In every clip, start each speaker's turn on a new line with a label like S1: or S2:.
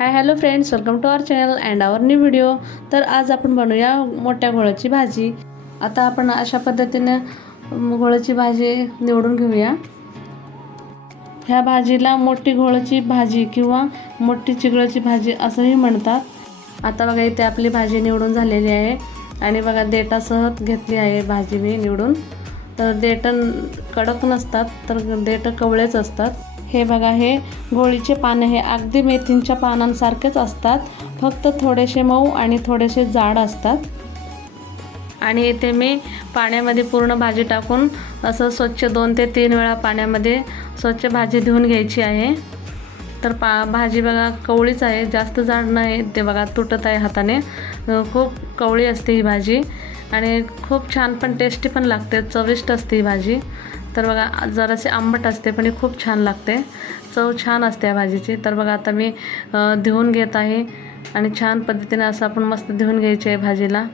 S1: Hi hello friends welcome to our channel and our new video तर आज आपण बनवूया मोठ्या घोळाची भाजी. आता आपण अशा पद्धतीने घोळाची भाजी निवडून घेऊया. ह्या भाजीला मोठी घोळाची भाजी किंवा मोठी चिगळाची भाजी असंही म्हणतात. आता बघा इथे आपली भाजी निवडून झालेली आहे. आणि बघा देटासह घेतली आहे भाजी मी निवडून. तर देठं कडक नसतात तर देठं कवळेच असतात. हे बघा हे गोळीचे पानं हे अगदी मेथींच्या पानांसारखेच असतात. फक्त थोडेसे मऊ आणि थोडेसे जाड असतात. आणि इथे मी पाण्यामध्ये पूर्ण भाजी टाकून असं स्वच्छ दोन ते तीन वेळा पाण्यामध्ये स्वच्छ भाजी धुवून घ्यायची आहे. तर पा भाजी बघा कवळीच आहे. जास्त जाड नाही ते बघा तुटत आहे हाताने. खूप कवळी असते ही भाजी. आणि खूप छान पण टेस्टी पण लागते. चविष्ट असते ही भाजी. तर बघा जरासे आंबट असते पण ही खूप छान लागते. चव छान असते या भाजीची. तर बघा आता मी धुवून घेत आहे आणि छान पद्धतीने असं आपण मस्त धुवून घ्यायचे आहे भाजीला.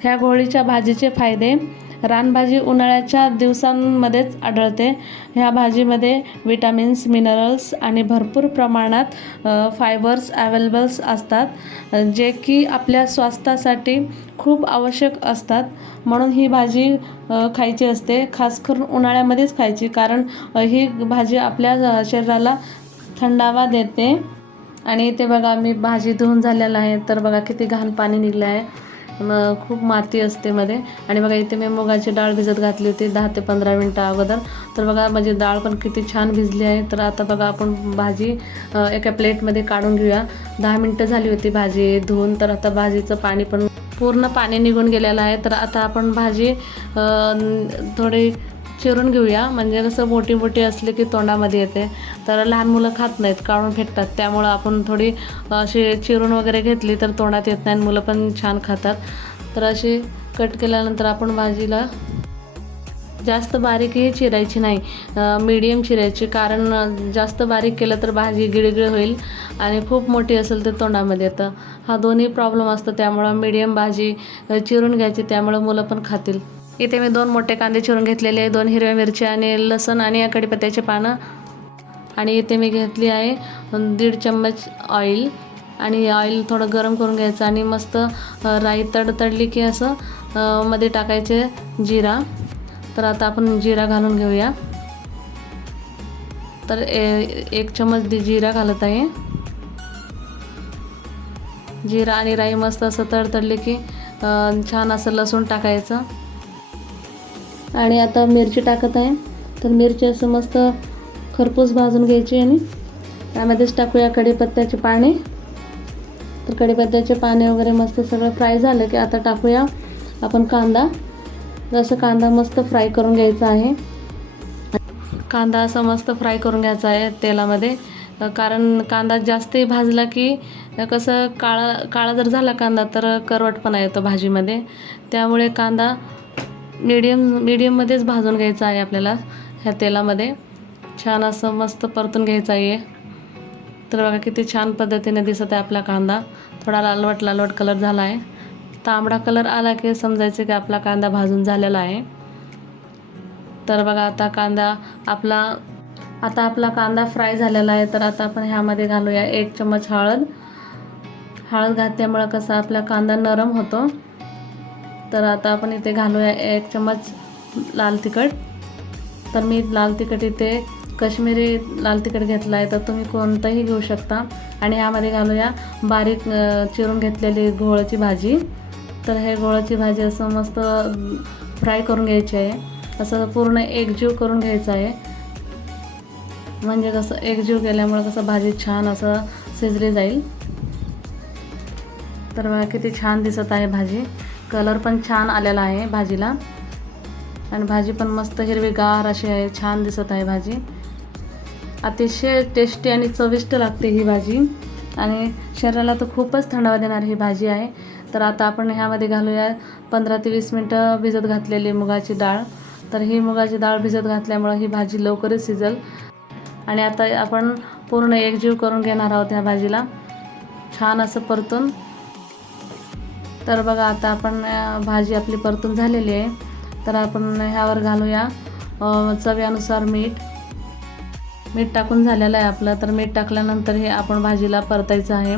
S1: ह्या गोळीच्या भाजीचे फायदे रानभाजी उन्हाळ्याच्या दिवसांमध्येच आढळते. ह्या भाजीमध्ये विटॅमिन्स मिनरल्स आणि भरपूर प्रमाणात फायबर्स अवेलेबल्स असतात जे की आपल्या स्वास्थ्यासाठी खूप आवश्यक असतात. म्हणून ही भाजी खायची असते. खास करून उन्हाळ्यामध्येच खायची कारण ही भाजी आपल्या शरीराला थंडावा देते. आणि इथे बघा मी भाजी धुवून झालेलं आहे. तर बघा किती घाण पाणी निघलं आहे मग खूप माती असते मध्ये. आणि बघा इथे मी मुगाची डाळ भिजत घातली होती दहा ते पंधरा मिनटं अगोदर. तर बघा माझी डाळ पण किती छान भिजली आहे. तर आता बघा आपण भाजी एका प्लेटमध्ये काढून घेऊया. दहा मिनटं झाली होती भाजी धुवून तर आता भाजीचं पाणी पण पूर्ण पाणी निघून गेलेलं आहे. तर आता आपण भाजी थोडी चिरून घेऊया. म्हणजे कसं मोठी मोठी असली की तोंडामध्ये येते. तर लहान मुलं खात नाहीत काढून फेकतात त्यामुळं आपण थोडी अशी चिरून वगैरे घेतली तर तोंडात येत नाही आणि मुलं पण छान खातात. तर अशी कट केल्यानंतर आपण भाजीला जास्त बारीकही चिरायची नाही. मीडियम चिरायची. कारण जास्त बारीक केलं तर भाजी गिळगिळ होईल आणि खूप मोठी असेल तर तोंडामध्ये येतं. हा दोन्ही प्रॉब्लेम असतो. त्यामुळं मीडियम भाजी चिरून घ्यायची. त्यामुळं मुलं पण खातील. इथे मी दोन मोठे कांदे चिरून घेतलेले आहे दोन हिरव्या मिरच्या आणि लसण आणि कडीपत्त्याचे पानं. आणि इथे मी घेतली आहे दीड चम्मच ऑइल आणि ऑइल थोडं गरम करून घ्यायचं आणि मस्त राई तड तडली की असं मध्ये टाकायचे जिरा. तर आता आपण जिरा घालून घेऊया. तर ए एक चम्मच दि- जिरा घालत आहे. जिरा आणि राई मस्त असं तडतडले की छान असं लसूण टाकायचं. आणि आता मिरची टाकत आहे. तर मिरची असं मस्त खरपूस भाजून घ्यायची आणि त्यामध्येच टाकूया कढीपत्त्याचे पाने. तर कढीपत्त्याचे पाने वगैरे मस्त सगळं फ्राय झालं की आता टाकूया आपण कांदा. जसं कांदा मस्त फ्राय करून घ्यायचा आहे. कांदा असा मस्त फ्राय करून घ्यायचा आहे तेलामध्ये. कारण कांदा जास्त भाजला की कसं काळा काळा जर झाला कांदा तर करवटपणा येतो भाजीमध्ये. त्यामुळे कांदा मीडियम मीडियममध्येच भाजून घ्यायचं आहे आपल्याला ह्या तेलामध्ये. छान असं मस्त परतून घ्यायचं आहे. तर बघा किती छान पद्धतीने दिसत आहे आपला कांदा. थोडा लालवट लालवट कलर झाला आहे. तांबडा कलर आला की समजायचं की आपला कांदा भाजून झालेला आहे. तर बघा आता कांदा आपला आता आपला कांदा फ्राय झालेला आहे. तर आता आपण ह्यामध्ये घालूया एक चम्मच हळद. हळद घातल्यामुळं कसं आपला कांदा नरम होतो. तर आता आपण इथे घालूया एक चम्मच लाल तिखट. तर मी लाल तिखट इथे कश्मीरी लाल तिखट घेतला आहे तर तुम्ही कोणतंही घेऊ शकता. आणि ह्यामध्ये घालूया बारीक चिरून घेतलेली घोळाची भाजी. तर हे घोळाची भाजी असं मस्त फ्राय करून घ्यायची आहे. असं पूर्ण एकजीव करून घ्यायचं आहे. म्हणजे कसं एकजीव केल्यामुळं कसं भाजी छान असं शिजली जाईल. तर बघा किती छान दिसत आहे भाजी. कलर पण छान आलेला आहे भाजीला. आणि भाजी पण मस्त हिरवीगार अशी आहे छान दिसत आहे भाजी. अतिशय टेस्टी आणि चविष्ट लागते ही भाजी. आणि शरीराला तर खूपच थंडावा देणारी ही भाजी आहे. तर आता आपण ह्यामध्ये घालूया पंधरा ते वीस मिनटं भिजत घातलेली मुगाची डाळ. तर ही मुगाची डाळ भिजत घातल्यामुळं ही भाजी लवकरच शिजेल. आणि आता आपण पूर्ण एकजीव करून घेणार आहोत ह्या भाजीला. छान असं परतून तर बघा आता आपण भाजी आपली परतून झालेली आहे. तर आपण ह्यावर घालूया चव्यानुसार मीठ. मीठ टाकून झालेलं आहे आपलं. तर मीठ टाकल्यानंतर हे आपण भाजीला परतायचं आहे.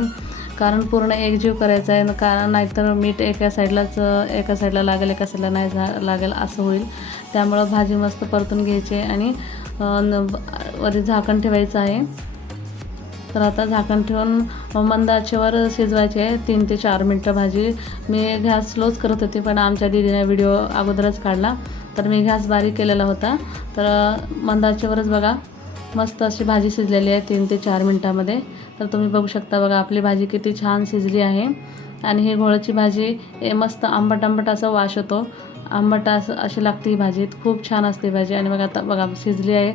S1: कारण पूर्ण एकजीव करायचं आहे. कारण नाहीतर मीठ एका साईडलाच एका साईडला लागेल एका साईडला नाही झा लागेल असं होईल. त्यामुळं भाजी मस्त परतून घ्यायची आहे आणि न- वरी झाकण ठेवायचं आहे. तर आता झाकण ठेवून मंद आचेवर शिजवायचे आहे. तीन ते चार मिनटं भाजी. मी गॅस स्लोच करत होती पण आमच्या दीदीने व्हिडिओ अगोदरच काढला. तर मी गॅस बारीक केलेला होता. तर मंद आचेवरच बघा. मस्त अशी भाजी शिजलेली आहे तीन ते चार मिनटामध्ये. तर तुम्ही बघू शकता बघा आपली भाजी किती छान शिजली आहे. आणि ही घोळाची भाजी मस्त आंबट आंबट असा वास होतो आंबट असं अशी लागते भाजीत खूप छान असते भाजी. आणि बघा आता बघा शिजली आहे.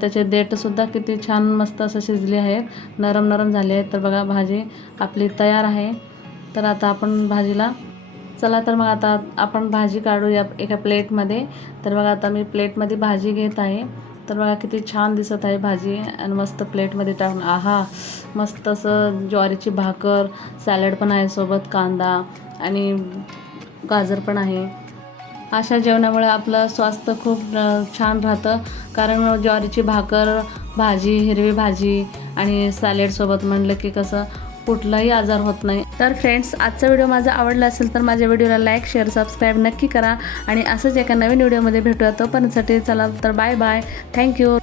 S1: त्याचे देठसुद्धा किती छान मस्त असं शिजली आहे. नरम नरम झाले आहेत तर बघा भाजी आपली तयार आहे. तर आता आपण भाजीला चला तर मग आता आपण भाजी काढू या एका प्लेटमध्ये. तर बघा आता मी प्लेटमध्ये भाजी घेत आहे. तर बघा किती छान दिसत आहे भाजी. आणि मस्त प्लेटमध्ये टाकून आहा मस्त असं ज्वारीची भाकर सॅलड पण आहे सोबत कांदा आणि गाजर पण आहे. अशा जेवणामुळे आपलं स्वास्थ्य खूप छान राहतं. कारण ज्वारीची भाकर भाजी हिरवी भाजी आणि सॅलेडसोबत म्हणलं की कसं कुठलाही आजार होत नाही. तर फ्रेंड्स आजचा व्हिडिओ माझा आवडला असेल तर माझ्या व्हिडिओला लाईक शेअर सबस्क्राईब नक्की करा. आणि असंच एका नवीन व्हिडिओमध्ये भेटूया. तोपर्यंतसाठी चला तर बाय बाय थँक्यू